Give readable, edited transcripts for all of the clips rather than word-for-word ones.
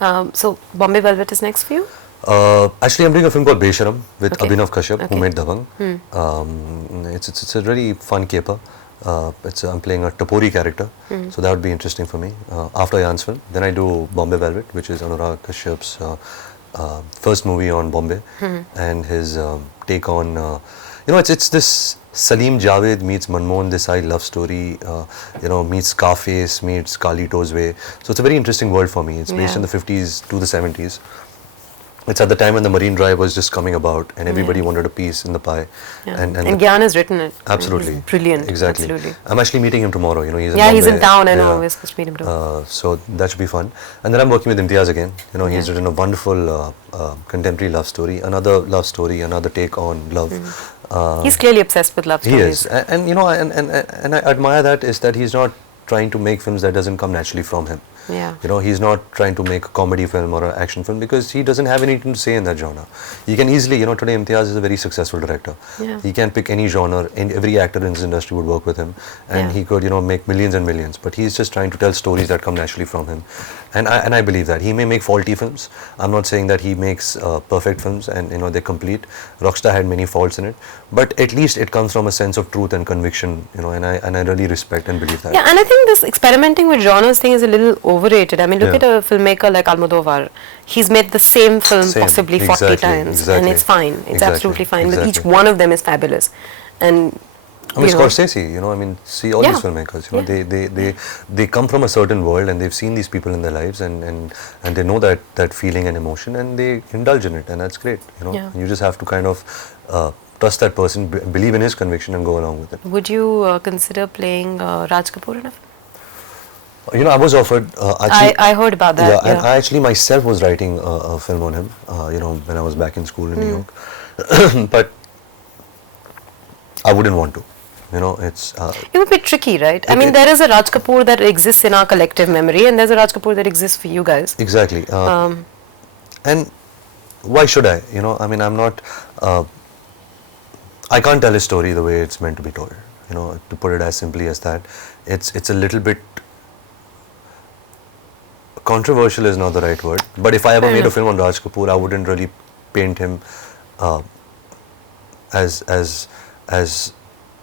So Bombay Velvet is next for you? Actually, I'm doing a film called Besharam with Abhinav Kashyap, who made Dabang. Hmm. It's a really fun caper. I'm playing a Tapori character, so that would be interesting for me. After Jan's film, then I do Bombay Velvet, which is Anurag Kashyap's first movie on Bombay, and his take on, it's this Salim Javed meets Manmohan Desai love story, meets Scarface, meets Carlito's Way. So it's a very interesting world for me. It's based in the 50s to the 70s. It's at the time when the Marine Drive was just coming about and everybody wanted a piece in the pie. Yeah. And Gyan has written it. Absolutely. He's brilliant. Exactly. Absolutely. I'm actually meeting him tomorrow. He's in he's in town. I know. We're supposed to meet him tomorrow. So that should be fun. And then I'm working with Imtiaz again. He's written a wonderful contemporary love story, another take on love. He's clearly obsessed with love stories. He is. And I admire that is that he's not trying to make films that doesn't come naturally from him. Yeah. He's not trying to make a comedy film or an action film because he doesn't have anything to say in that genre. He can easily, today Imtiaz is a very successful director. Yeah. He can pick any genre and every actor in this industry would work with him and he could, make millions and millions. But he's just trying to tell stories that come naturally from him. And I believe that. He may make faulty films. I'm not saying that he makes perfect films and, they're complete. Rockstar had many faults in it. But at least it comes from a sense of truth and conviction, and I really respect and believe that. Yeah, and I think this experimenting with genres thing is a little overrated. I mean, look at a filmmaker like Almodovar. He's made the same film possibly 40 times and it's fine. It's absolutely fine. But each one of them is fabulous. And Scorsese, see all these filmmakers, they come from a certain world and they've seen these people in their lives and they know that feeling and emotion and they indulge in it and that's great, You just have to kind of trust that person, believe in his conviction and go along with it. Would you consider playing Raj Kapoor in a film? I was offered. I heard about that. And I actually myself was writing a film on him, when I was back in school in New York. But I wouldn't want to. It would be tricky, right? I mean, there is a Raj Kapoor that exists in our collective memory, and there's a Raj Kapoor that exists for you guys. Exactly. And why should I? I'm not. I can't tell a story the way it's meant to be told. To put it as simply as that, it's a little bit. Controversial is not the right word, but if I ever made a film on Raj Kapoor, I wouldn't really paint him as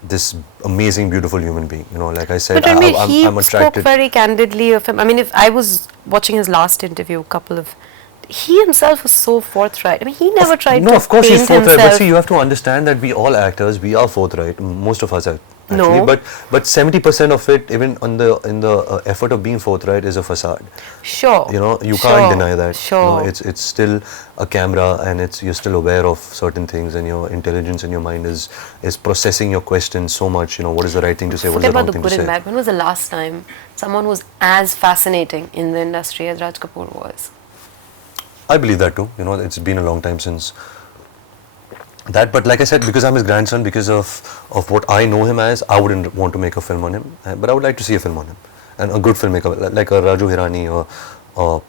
this amazing, beautiful human being. Like I said, but I'm attracted. He spoke very candidly of him. I mean, if I was watching his last interview, he himself was so forthright. I mean, he never tried to No, of course paint he's forthright. himself. But see, you have to understand that we all actors, we are forthright. Most of us are. Actually, No. But 70% of it, even in the effort of being forthright, is a facade. Sure. You can't deny that. Sure. It's still a camera, and you're still aware of certain things, and your intelligence in your mind is processing your questions so much. What is the right thing to say? What is the wrong thing to say? Bad. When was the last time someone was as fascinating in the industry as Raj Kapoor was? I believe that too. It's been a long time since. That, but like I said, because I'm his grandson, because of what I know him as, I wouldn't want to make a film on him. But I would like to see a film on him, and a good filmmaker like a Raju Hirani or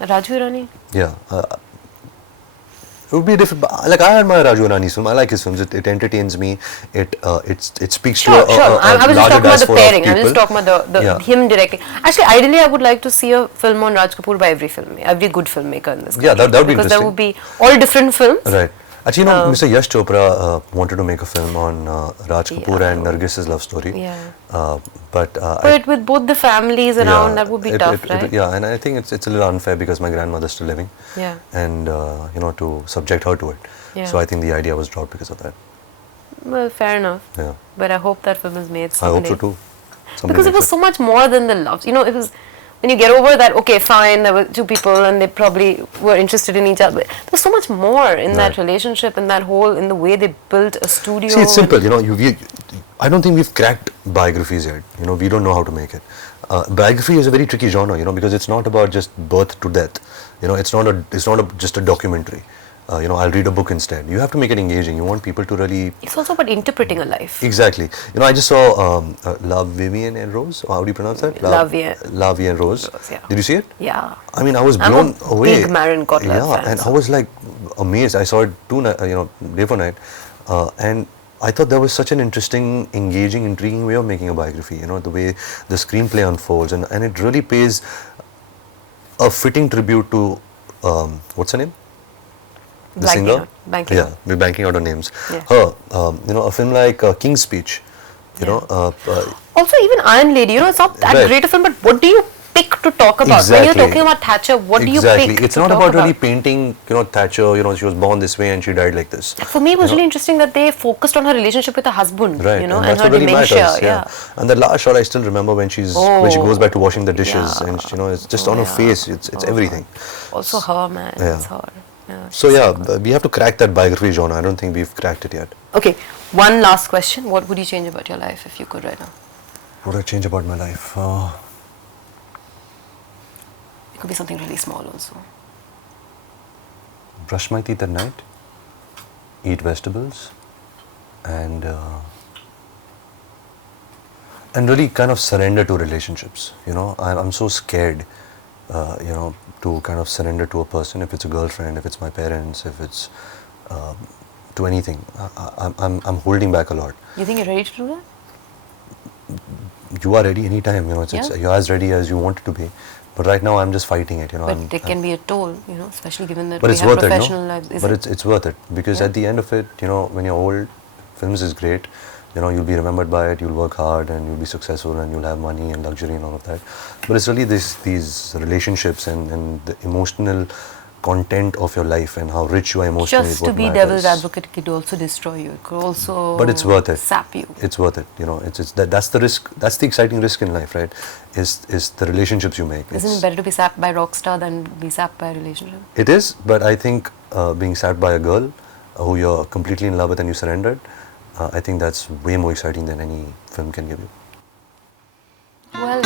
Raju Hirani. Yeah, it would be different. Like I admire Raju Hirani's film. I like his films. It entertains me. It speaks to a I was just talking about the pairing. I was just talking about him directing. Actually, ideally, I would like to see a film on Raj Kapoor by every good filmmaker in this country. Yeah, that would be because interesting. There would be all different films. Right. Actually, Mr. Yash Chopra wanted to make a film on Raj Kapoor and Nargis's love story. Yeah. But with both the families around, that would be tough, right? Yeah, and I think it's a little unfair because my grandmother's still living. Yeah. And to subject her to it. Yeah. So I think the idea was dropped because of that. Well, fair enough. Yeah. But I hope that film is made someday. I hope so too. Because it was so much more than the love. It was. When you get over that, okay, fine, there were two people and they probably were interested in each other. But there's so much more in that relationship, in the way they built a studio. See, it's simple, I don't think we've cracked biographies yet. We don't know how to make it. Biography is a very tricky genre, because it's not about just birth to death. It's not just a documentary. I'll read a book instead. You have to make it engaging. You want people to really. It's also about interpreting a life. Exactly. I just saw La Vivienne and Rose. How do you pronounce that? La Vie and Rose. Yeah. Did you see it? Yeah. I mean, I was blown away. Big Marion Cotillard fan. And I was like amazed. I saw it day for night, and I thought that was such an interesting, engaging, intriguing way of making a biography. The way the screenplay unfolds, and it really pays a fitting tribute to what's her name? The Blanking singer. out, blanking yeah, out. we're banking out on names. Yeah. Her, a film like King's Speech. Also, even Iron Lady, it's not that Right. great a film, but what do you pick to talk about? When Exactly. you're talking about Thatcher, what do you pick It's to not talk about really painting, Thatcher, she was born this way and she died like this. For me, it was really interesting that they focused on her relationship with her husband, Right, and that's her what really dementia. matters. Yeah. And the last shot I still remember when she goes back to washing the dishes, yeah. and it's just on her face. It's everything. Also her, man. Yeah. It's her. Yeah, So yeah, we have to crack that biography genre. I don't think we've cracked it yet. Okay, one last question. What would you change about your life if you could right now? What would I change about my life? It could be something really small also. Brush my teeth at night, eat vegetables, and really kind of surrender to relationships. I'm so scared, to kind of surrender to a person. If it's a girlfriend, if it's my parents, if it's to anything, I'm holding back a lot. You think you're ready to do that? You are ready anytime. You're as ready as you want it to be. But right now, I'm just fighting it. But there can be a toll, especially given that But we it's have worth it, professional no? lives. But it's worth it because at the end of it, when you're old, films is great. You'll be remembered by it. You'll work hard and you'll be successful and you'll have money and luxury and all of that. But it's really these relationships and the emotional content of your life and how rich you are emotionally. Just to be devil's advocate, it could also destroy you. It could also But it's worth it. Sap you. It's worth it. That's the risk. That's the exciting risk in life, right? Is the relationships you make. Isn't it better to be sapped by a rock star than be sapped by a relationship? It is, but I think being sapped by a girl who you're completely in love with and you surrendered, I think that's way more exciting than any film can give you. Well,